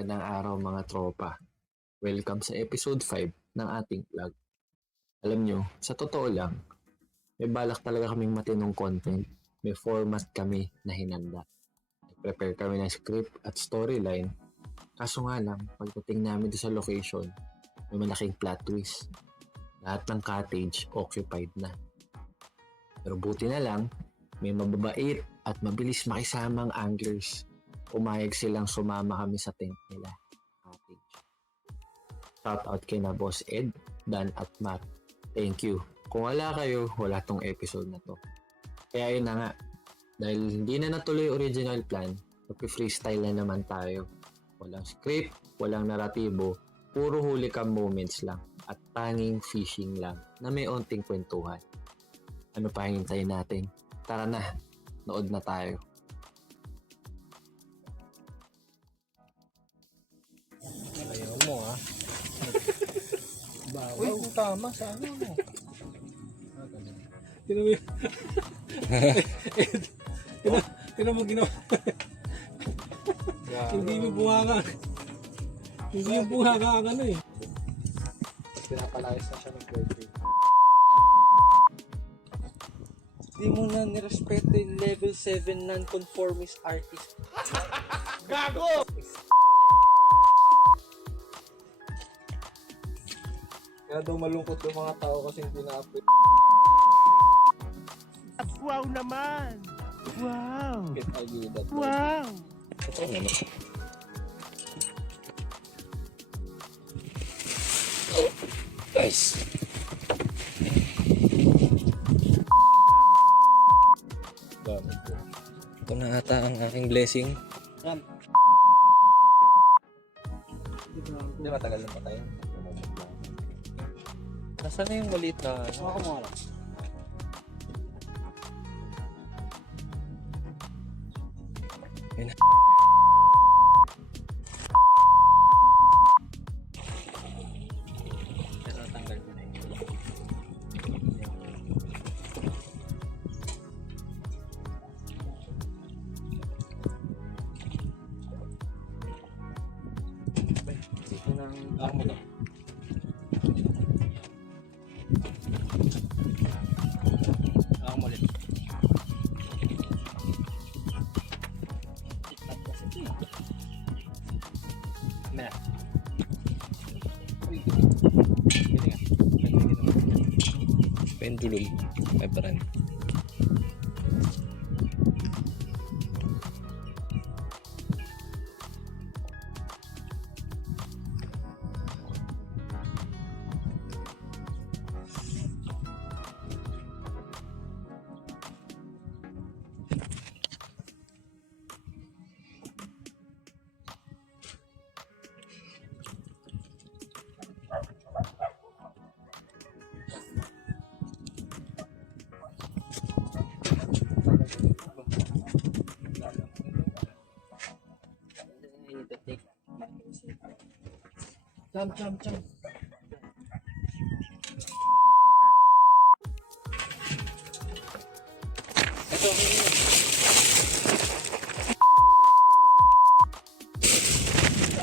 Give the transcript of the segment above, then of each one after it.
Magandang araw mga tropa. Welcome sa episode 5 ng ating vlog. Alam nyo, sa totoo lang, may balak talaga kaming matinong content. May format kami na hinanda. Prepare kami ng script at storyline. Kaso nga lang, pagdating namin sa location, may malaking plot twist. Lahat ng cottage occupied na. Pero buti na lang, may mababait at mabilis makisamang anglers. Umayag silang sumama kami sa tent nila. Cottage. Shout out kay na Boss Ed, Dan at Mark. Thank you. Kung wala kayo, wala tong episode na to. Kaya yun na nga. Dahil hindi na natuloy original plan, mag-freestyle na naman tayo. Walang script, walang naratibo, puro huli cam moments lang at tanging fishing lang na may onting kwentuhan. Ano pa hintayin natin? Tara na, nood na tayo. Ayaw mo ha. Uy, kung tama sa ano mo. Tinan mo ginawa. Hindi mo bunganga. Hindi yung bunganga ang ano eh. Pinapalayas na siya ng birthday. Hindi mo na nirespeto yung level 7 non-conformist artist. Gago! Kaya daw malungkot yung mga tao kasi hindi na-upload. Wow naman! Wow! Get idea that. Wow! Ito naman. Guys! Ito na ata ang aking blessing. Hindi matagal na pa tayo. Nasaan na yung maliit na ano? Ako mo alam. Yun na. Pero tanggal ko na yun. Ito na ang ako mo to. Ako mo ulit. Na. Pendulum. May parang. Jump. Ito.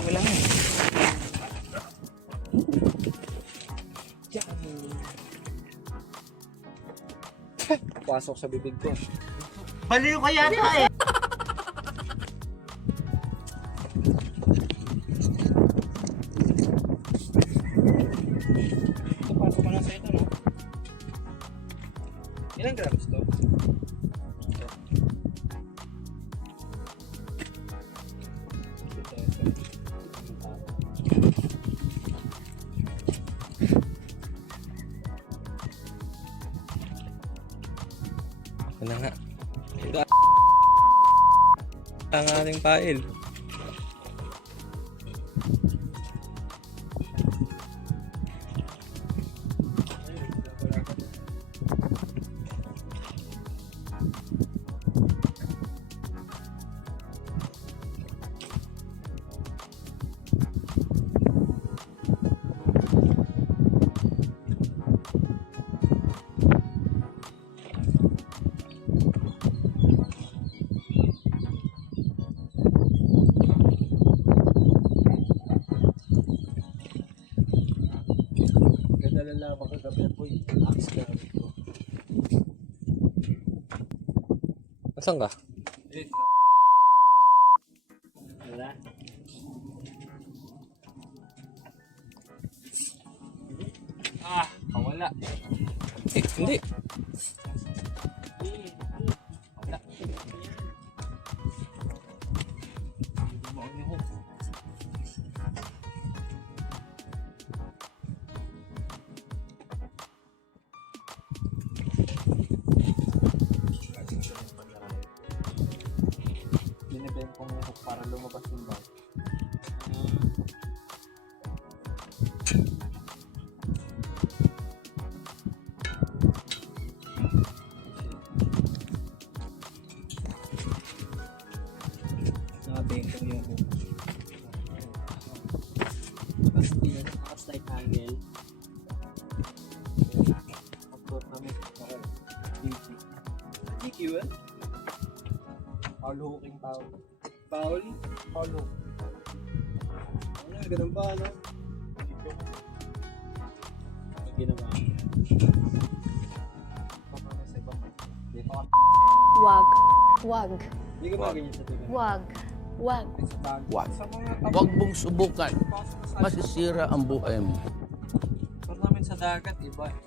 Wala nga. Pasok sa bibig ko. Baliw ka yata eh! Pasok ko na sa ito, no? Ilang grams to? Ito na nga. Ito ang ating file. Saan ka? Wala. Wala. Hindi. Wala. Binibenta ko ng hook para lumabas yung bag. Nakabenta ko yung hook. Tapos light angle. Upload namin. DQ eh? Paul hooking tao. Paul hook. Ano, ganun ba, ano? Pag ginawa. Wag. Wag. Hindi ka ba ganyan sa tingin? Wag. Wag. Wag. Huwag mong subukan. Masisira ang buhay mo. Pero namin sa dagat, iba eh.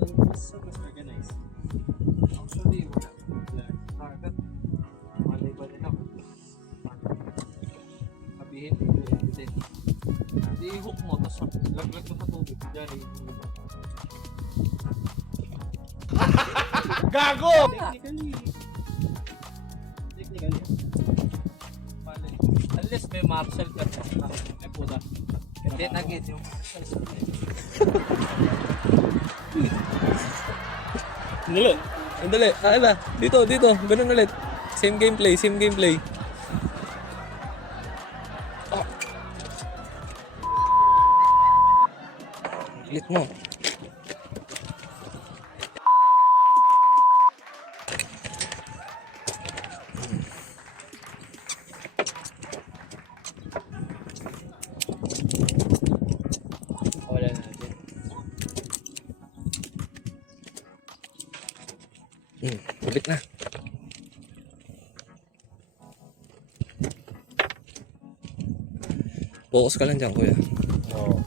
Mas organized. Actually, wala. Dagat. Malay ba nila kung sabihin, i-hook mo, tapos laglag mo sa tubig. Diyan, i-hook mo. Gago! Technically. Malay. Unless may marshal ka sa may puda. Hindi, nagit yung marshal. Dali. Dali. Ala. Dito. Ganun ulit. Same gameplay. Oh. Ulit mo. Wala na natin. Ulit na. Focus ka lang dyan, kuya. Oo.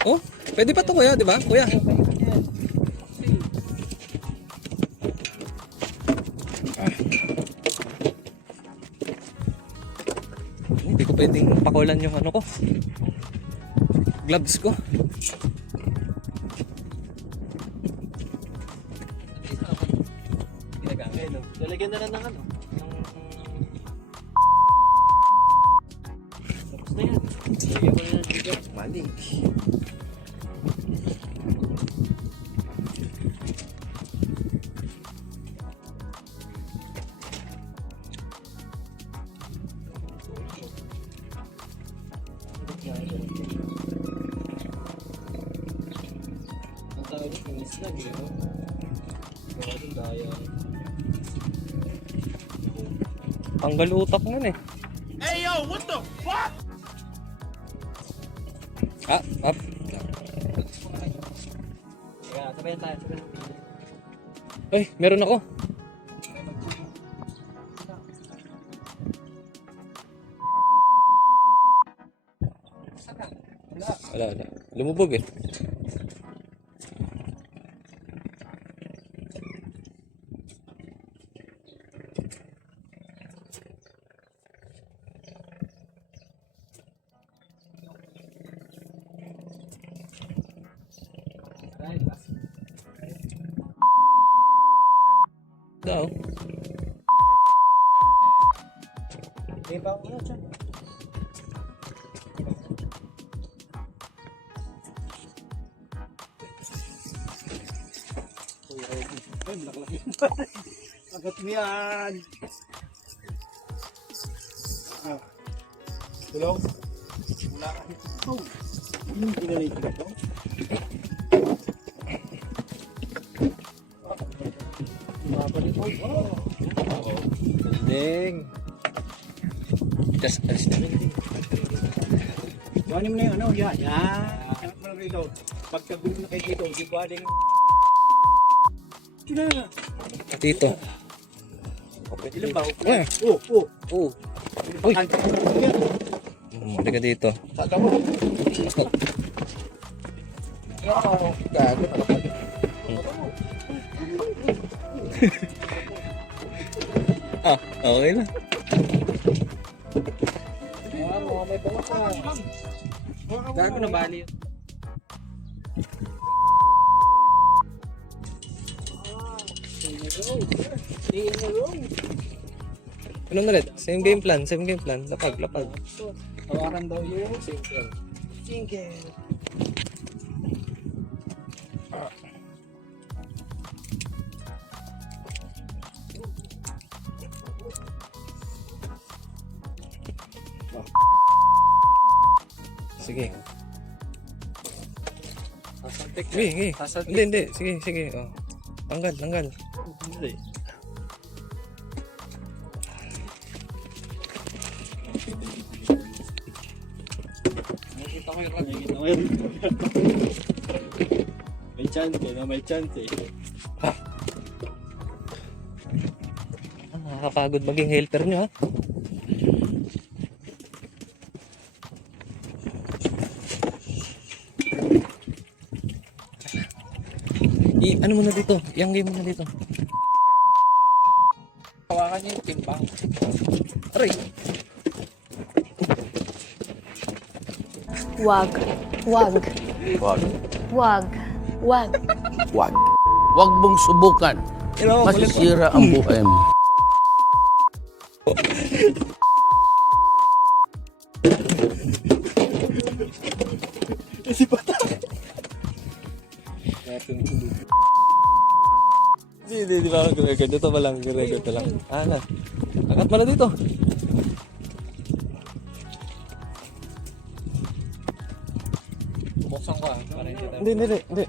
Oh, pwede pa to, kuya, di ba? Kuya. Hindi ko pwedeng pakulan yung ano ko. Gloves ko. Lalagyan na lang ng ano. Tapos na yan. Lalagyan ko na ng trigger. Mali. Ang tawag nito, yung snag eh, no? Gawa din daya. Tanggal utak nun eh. Hey yo, what the fuck? Up. Sabayan tayo. Ay, meron ako. Wala. Lumubog eh. Daw. Iba ko na dyan. Ay, malaki. Agad mo yan. Hello? Wala ka dito. Yung pinalate ko ito? Mabalik ko. Oo. Galing. Just alis na rin. Kuhanin mo na yung ano, yan. Yan. Hanap mo lang rito. Pagkagulo na kayo dito, di ba din... Sila na. Dito. Ilan ba? Eh. Oo. Uy. Hindi ka dito. Saka mo. Gago. Okay na. May bawa ka. Gago na bali yun. Ano na rin? Same game plan. Lapag. Tawaran daw yung single. Sige. Sasantik. Sige. Sasantik. Hindi. Sige. Oh. Tanggal. Nakita ko yung rag. May chance eh. Nakakapagod maging helper nyo, ha? Ano mo na dito? Yang game mo na dito. Hawakan niya yung timbang. Aray! Wag. Wag. Wag. Wag. Wag. Wag. Wag mong subukan. Masisira ang buhay mo. Hindi ba ako record? Ito pa lang, record pa lang. Na. Angat mo na dito. Buksan ko para hindi tayo. Hindi.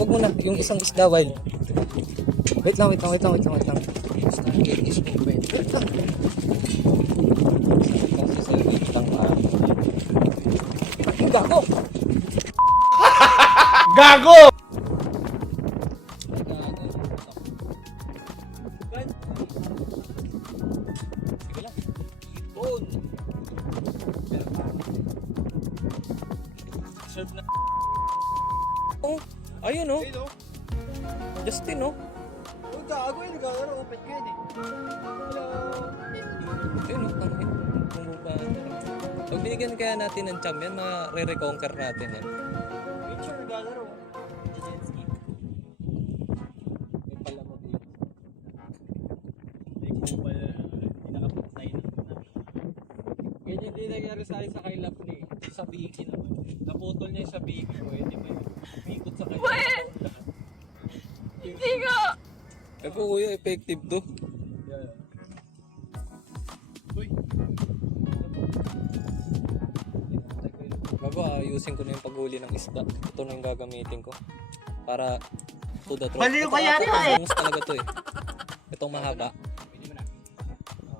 Wag mo na. Yung isang isda wild. Wait lang. Gago! Gago! Sige lang. Ipon. Serve na. Oh, ayun oh. Justin oh. Gago yun, naglalaro. Open ko yun eh. Ayun oh, tangin. Bumaba na. Pag binigyan kaya natin ng champion, re-reconquer natin yan. Picture, naglalaro. Jelensky. May pala mo dito. May kupal na nakapatay na. Ganyan din nangyari sa akin sa kay Lapni. Sa Biki naman. Naputol niya yung sa Biki ko. Hindi may ikot sa kanya. Hindi ko. Eh po kuya, effective to. Bago ayusin ko na yung paghuli ng isda. Ito na yung gagamitin ko. Para to the throat. Baliw ka yata eh! Bangus talaga to eh. Itong mahaba.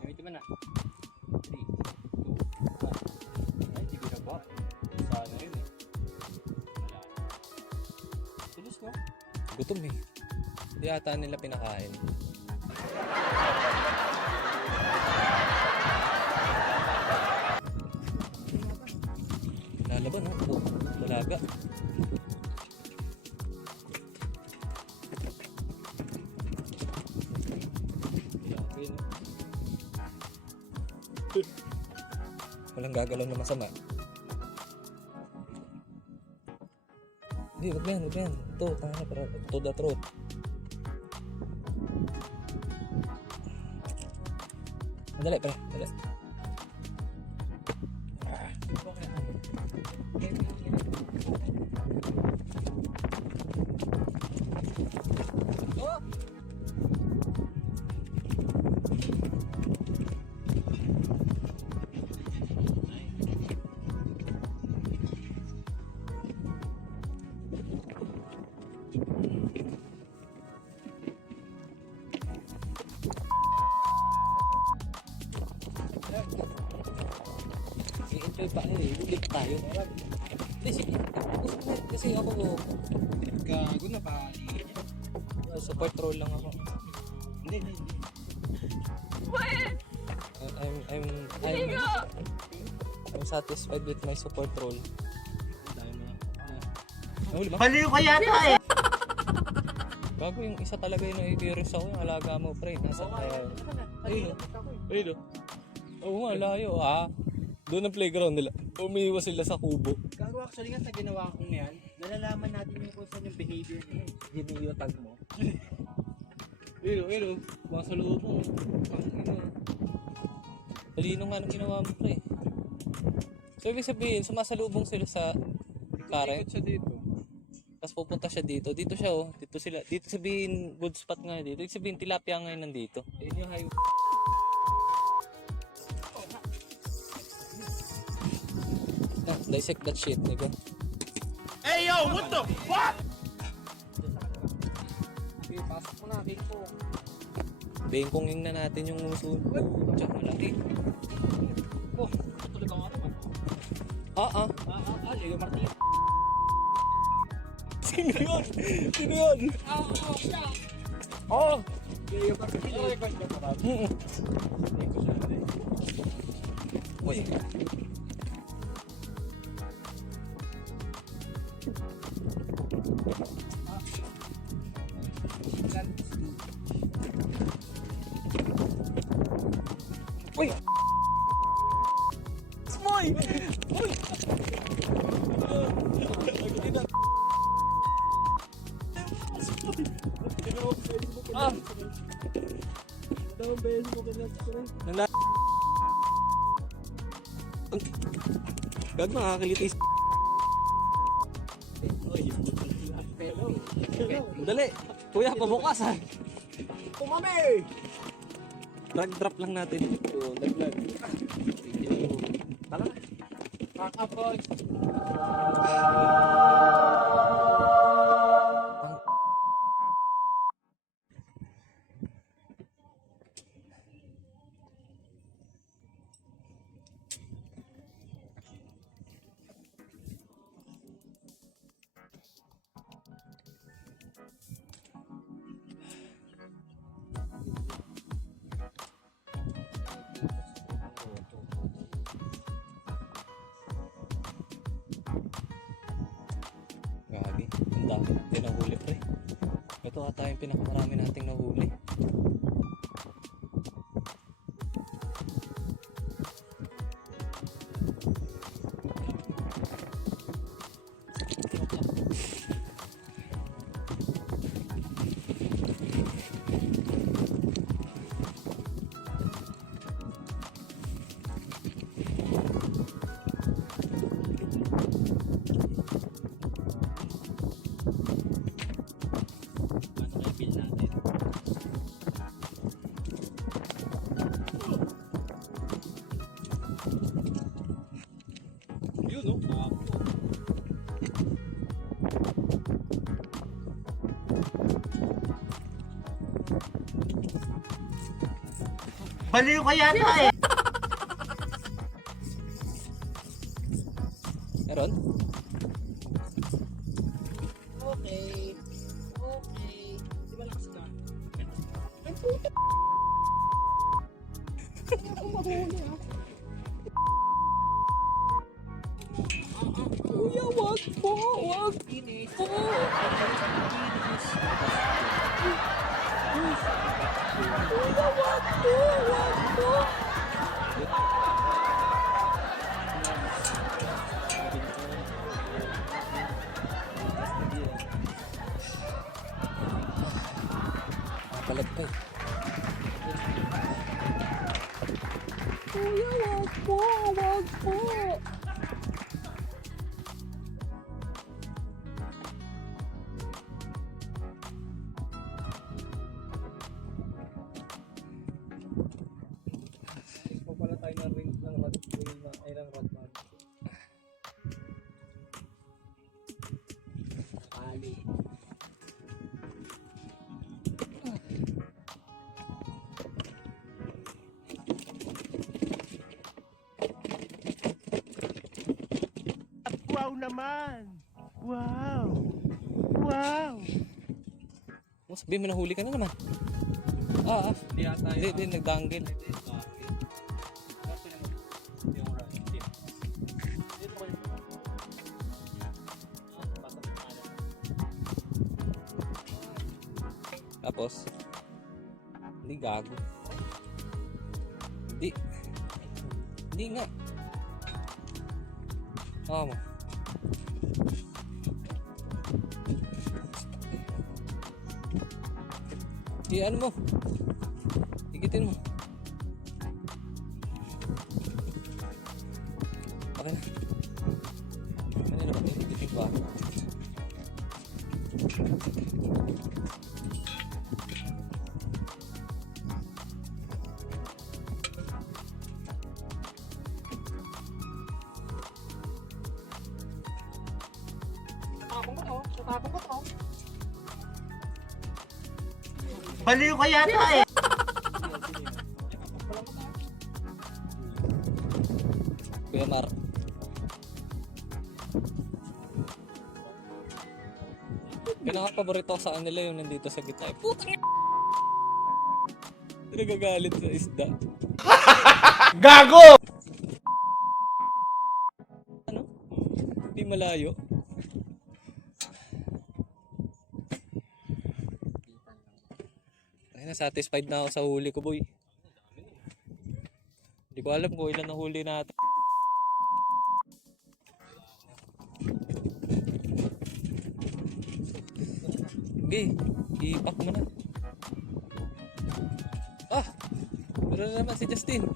Gamitin mo na. 3, 2, 1. Ay, hindi ko na ba? Sana yun eh. Wala. Tulos no? Gutom eh. Hindi ata nila pinakain. Lalaban ha? Oh, dalaga. Grabe no? Walang gagalaw na masama. Hindi, wag yan. Ito, tanga para to the throat. Dali, pre. Dali. Siya pa ulit tayo. Hindi, sige. Kasi ako, Gago na pa. support role lang ako. Hindi. I'm satisfied with my support role. Nahuli ba? Baliw ka yata eh. Bago yung isa talaga yun na-curious ako, yung alaga mo, pre. Nasa, ayun o. Oo nga, layo. Doon ang playground nila. Umiiwas sila sa kubo. Gago actually nga sa ginawa kong yan, nalalaman natin yung kung saan yung behavior niya. Gineo tag mo. Ayun o. Mga sa loob mo. Talino nga nung ginawa mo, pre. So, ibig sabihin, sumasalubong sila sa current. Siya dito. Tapos pupunta siya dito. Dito siya, oh. Dito sila. Dito sabihin, good spot nga dito. Ibig sabihin, tilapia ngayon nandito. Ayun yung highway. Dissect that shit, nigga. Hey yo, what the fuck? Okay, pasok mo na, king po. Bengkongin na natin yung muso. Tsaka malaki. Oh, tuloy ka nga naman. Leo Martinez. Sino yun? Sino yun? Siya. Oh! Leo Martinez. Record ka pa. Uy. Uy! Smoy! Uy! Gag nakakalitis. Dali. Kuya, pabukas ha. Kumami! Drag-drop lang natin. Lag-lag. Tara. Kakapon. Gagi. Ang dami natin nahuli, pre. Ito ata yung pinakamarami nating nahuli. Baliw ka yata eh. Meron? Okay. Di ba lakas na? Kuya, wag po! Wag! Po! Kuya, wag po! Wag po! Palagpay. Kuya, wag po! Wag po! Pala tayo ng ring ng rod ay ng rod man. Ali. Mo sabihin mo nahuli ka na naman. Hindi ata Hindi, nagdangle. Yung run. Dito ko yun. Pasok na ano. Tapos, hindi gago. Hindi nga. Mo. Ano mo? Higitin mo. Okay na. Ano naman yung higitin pa? Baliw ka yata eh. Kuya Mar. Pinaka-paborito ko sa kanila yung nandito sa gitna. Putang nagagalit sa isda. Gago! Ano? Hindi malayo. Ay, satisfied na ako sa huli ko, boy. Hindi ko alam kung ilan ang huli natin. Okay, ipak mo na. Meron na naman si Justin.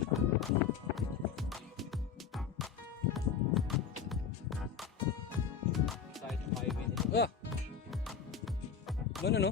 Kahit 5 minutes. Ano no?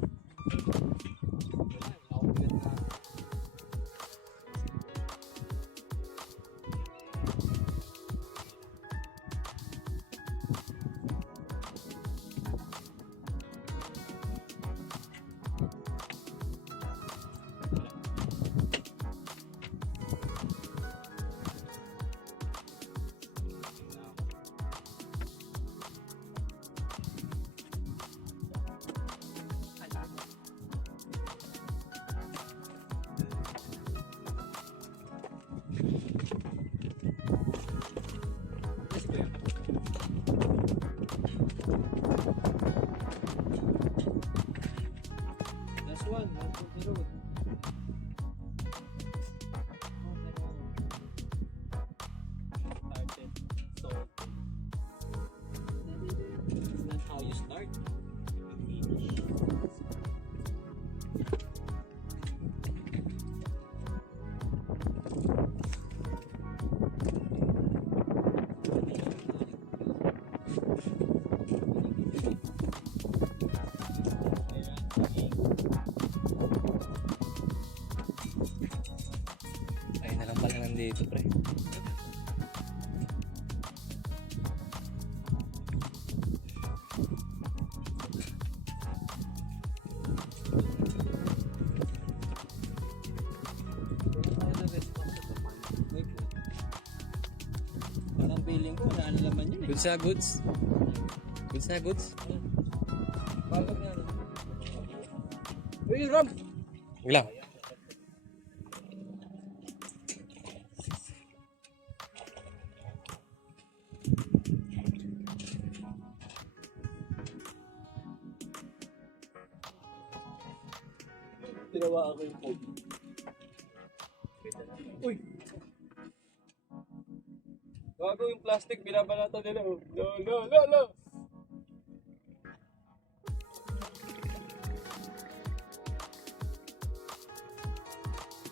Last one to the road. Started. So, it's not how you start. You finish. Ay na lang pala nandito, pre. Parang feeling ko, wala na laman yun eh. Goods na goods. Goods na goods. Bakit nga? Uy, Ram! Lang. Tinawa ako yung phone. Uy! Bago yung plastic, binabalata nila. No!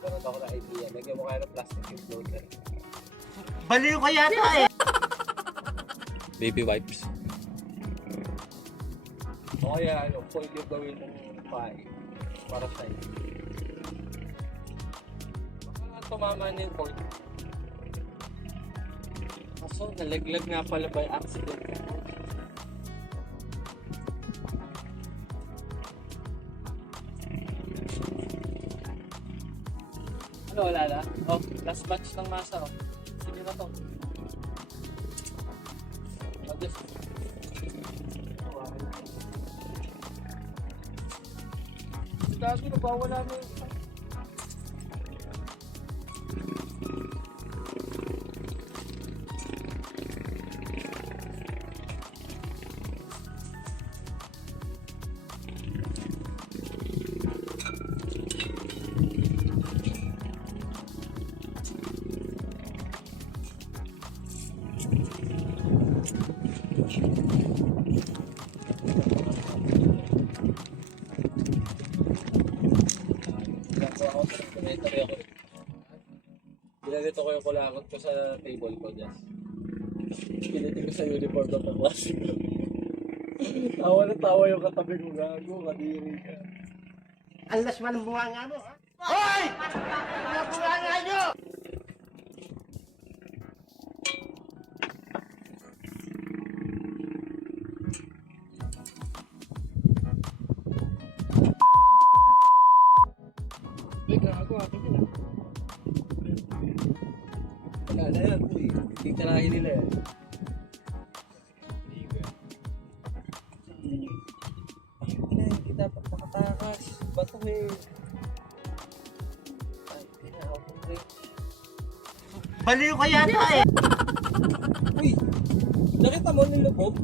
Meron ako na idea. Lagyan mo kaya ng plastic yung floater. Baliw ka yata eh. Baby wipes. O kaya foil yung gawin ng pae. Para sa'yo. Baka tumama na yung foil. Kaso, nalaglag nga pala by accident. Ano, wala na? Oh, last batch ng masa, oh. Sige na to. Oh, just Gago, nabawala na yung isa. Ginalito ko yung kulakot ko sa table ko dyan. Pinitin ko sa uniform ng kaklase ko. Tawa na tawa yung katabi ko, gago, kadiri ka. Ang lasman ng bunganga mo, ha? Hoy! Ang bunganga nyo! Uy, gago, akin yun. Wala na yan, uy. Tigtarahin nila yan. Hindi dapat makatakas. Bato eh. Ay, pinahawak ko rin. Baliw ka yata eh! Uy! Nakita mo nilubog?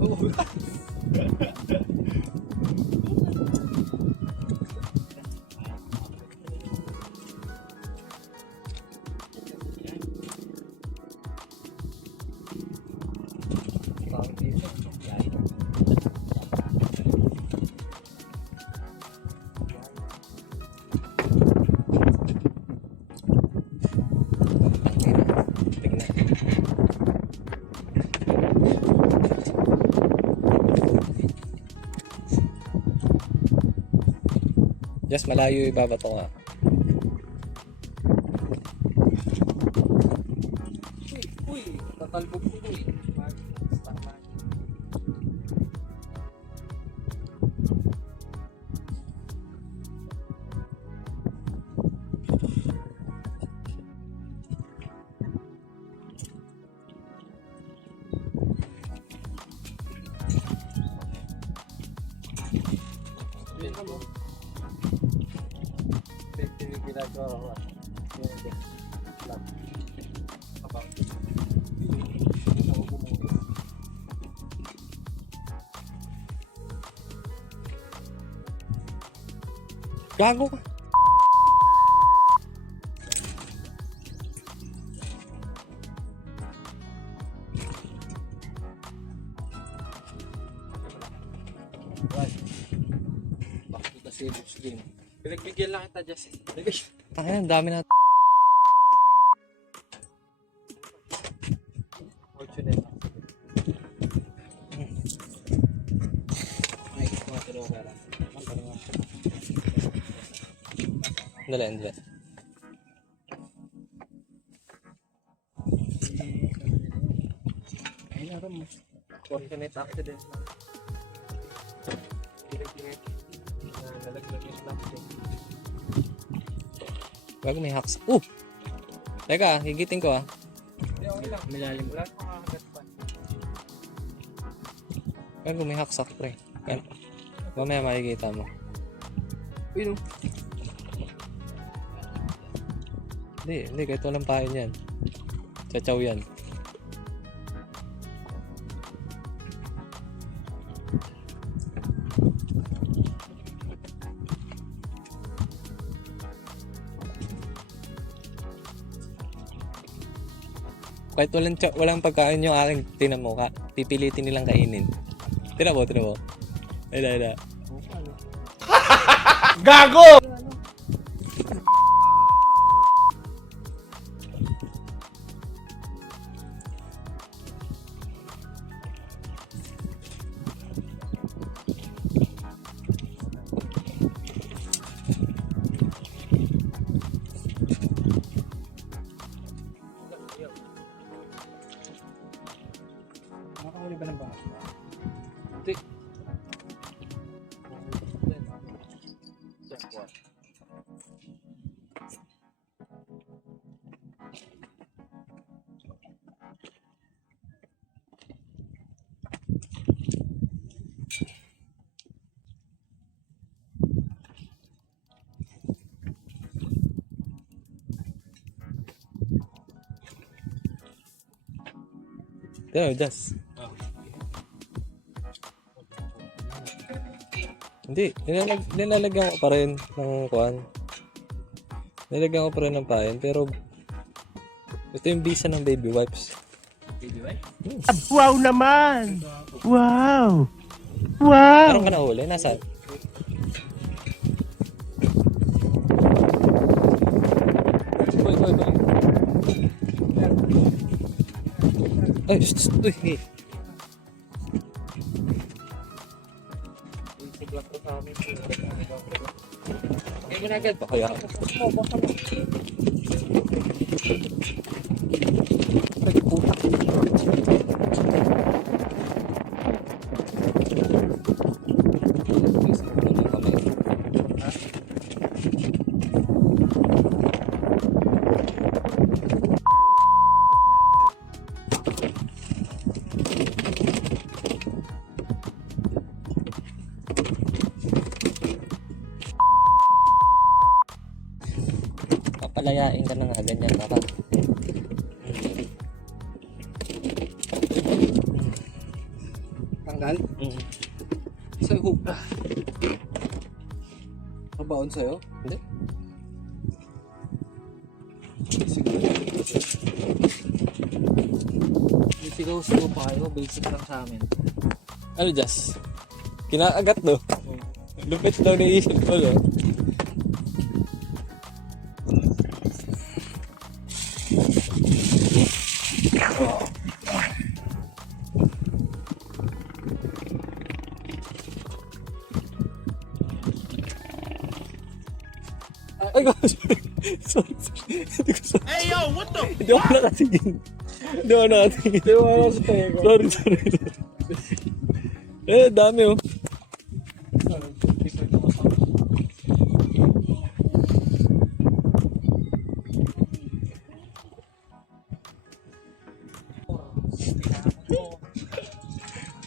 Just malayo yung babato nga. Uy, tatalbog ko uy. Ginagawa ko. Gago ka. Bakit kasi boss game? Pinagbigyan lang kita, Jesse. Ang dami na. Fortunate. Ay, mga tulong ka lang. Dali. Ay, naroon mo. Fortunate accident lang. Pinag-ingat. Nalaglag yung plastic. Bago may hacks. Teka, higitin ko ah. Hindi, okay lang. Milalim. Wala akong makakagat pa. Bago may haksak pre. Yan. Mamaya makikita mo. Uy no. Hindi, kahit walang pain yan. Chachaw yan. Kahit walang pagkain yung aking tinan mo ka, pipilitin nilang kainin. Tira mo. Ayun. Gago! Nakahuli ba ng bangos? Hindi. Check one. Yan, just. Hindi, nilalagyan ko pa rin ng kuan. Nilalagyan ko pa rin ng pain, pero ito yung bisa ng baby wipes. Baby wipe? Wow naman! Wow! Meron ka na huli? Nasaan? Boy. Ay, uy. Kaya mo na agad. Kaya, papalayain ka na nga, ganyan ka pa. Tanggal? Mm. Sa'yo hook. Mabaon sa'yo? Hindi. Siguro. May sigaw-sigaw pa kayo. Basic lang sa amin. Ano, Jas? Kinakagat, no? Lupit daw naisip ko, no? Ay, sorry. Hey, yo, what the? Hindi ako nakatingin. Sorry. Dami, oh.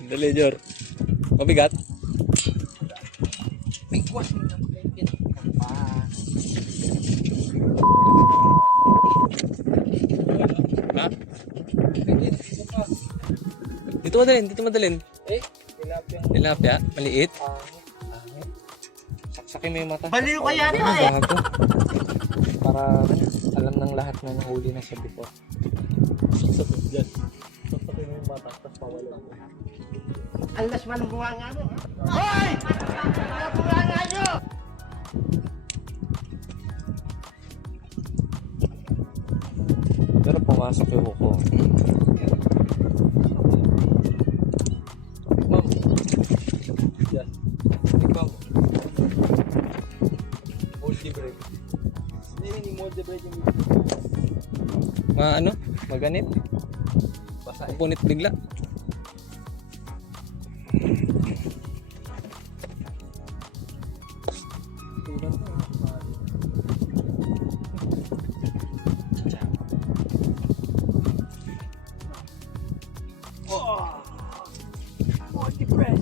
Dali, Jor. Mabigat? May kwas na pa. Ha? Dito madalin. Eh, tilapia. Tilapia, maliit. Saksakin mo yung mata. Baliw ka yata eh! Bago. Para alam ng lahat na nahuli na siya before. Yan. Saksakin mo yung mata, tapos pawalan mo. Alas man ang bunga nga mo! Hoy! Ang bunga nga nyo! Pero pumasok yung hook ko. Ma'am. Yan. Ikaw. Moldy bread. Hindi moldy bread yung Maganit. basa. Pupunit bigla. Moldy bread.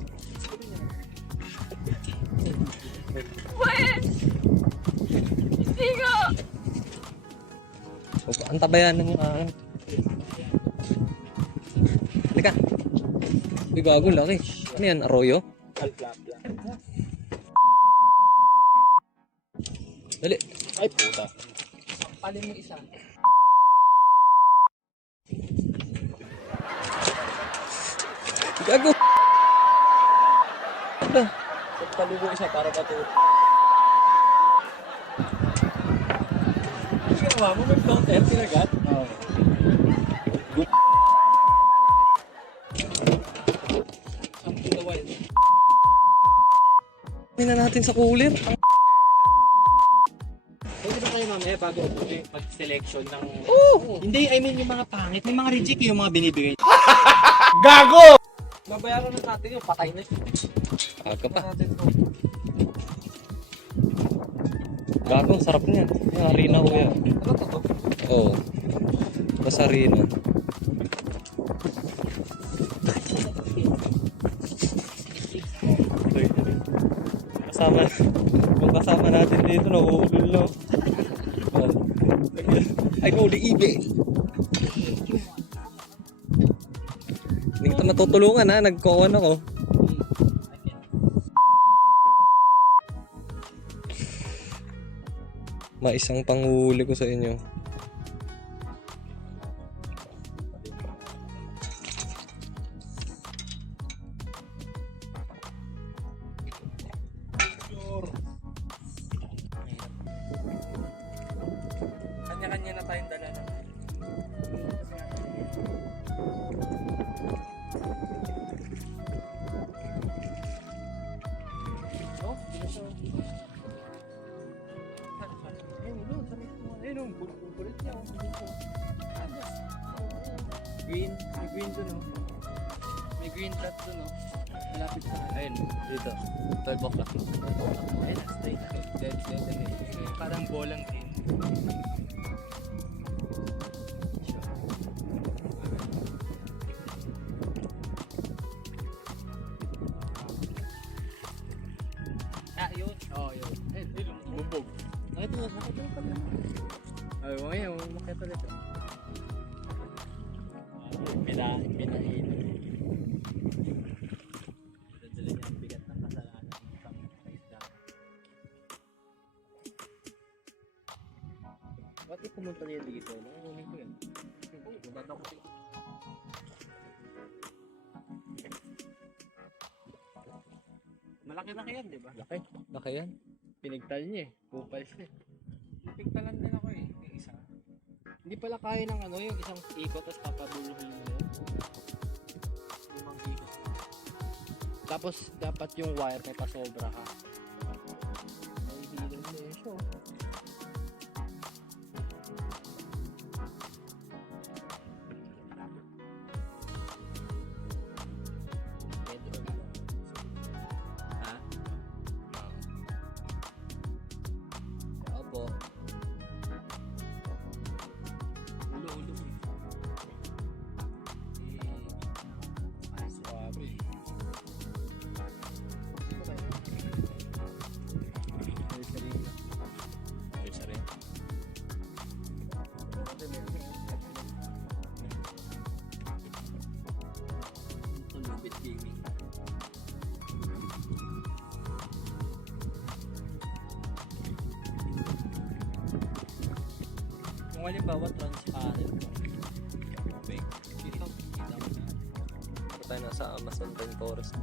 Ang tabayan ng Halika. Uy, gago, laki. Ano yan, arroyo? Alplapla. Dali. Ay puta. Palin mo isa. Gago. Palin mo isa para patuloy. Ginawa mo, may counter, tinagat? Oo. Something the wild. Hindi na natin sa cooler. Pwede ba kayo mamaya bago mag-selection ng... Oo. Hindi, I mean yung mga pangit. May mga reject yung mga binibigay. Gago! Babayaran na natin yung patay na siya. Aga pa. Gago, ang sarap niyan. Yung harina ko yan. Ano to to? Oo. Basta harina. Kasama natin dito, nahuhulol no. I know the eBay. matutulungan ha, nagkuhan ako. Maisang panghuli ko sa inyo. Kanya-kanya na tayong dala na. Oh, dito siya. Ayun, bulit niya. Green, may green dun, oh. May green dot dun, oh. Malapit sa akin. Ayun, dito. 12 o'clock. 12 o'clock. Ayun, straight. Dead, parang bolang din. Ah, yun. Oo, yun. Ayun, bumbog. Nakita mo pala. Ay, ngayon, makita ulit. Pinain. Dadala niya ang bigat ng kasalanan ng isang isda. Bakit pumunta niya dito? Nakukunin ko yan. Pumunta ko dito. Malaki-laki yan, di ba? Laki yan. Pinigtal niya eh. Kupal siya. Pigtalan din ako eh, yung isa. Hindi pala kaya ng ano, yung isang ikot tapos papabuluhin mo. 5 kilo. Tapos dapat yung wire may pasobra ka. May hidden lesyo. Ha? Opo. Ulo-ulo eh. Ay, suwabe. Tulubit gaming. Kung halimbawa transparent tubig, kita mo na. Tayo nasa Amazon rainforest.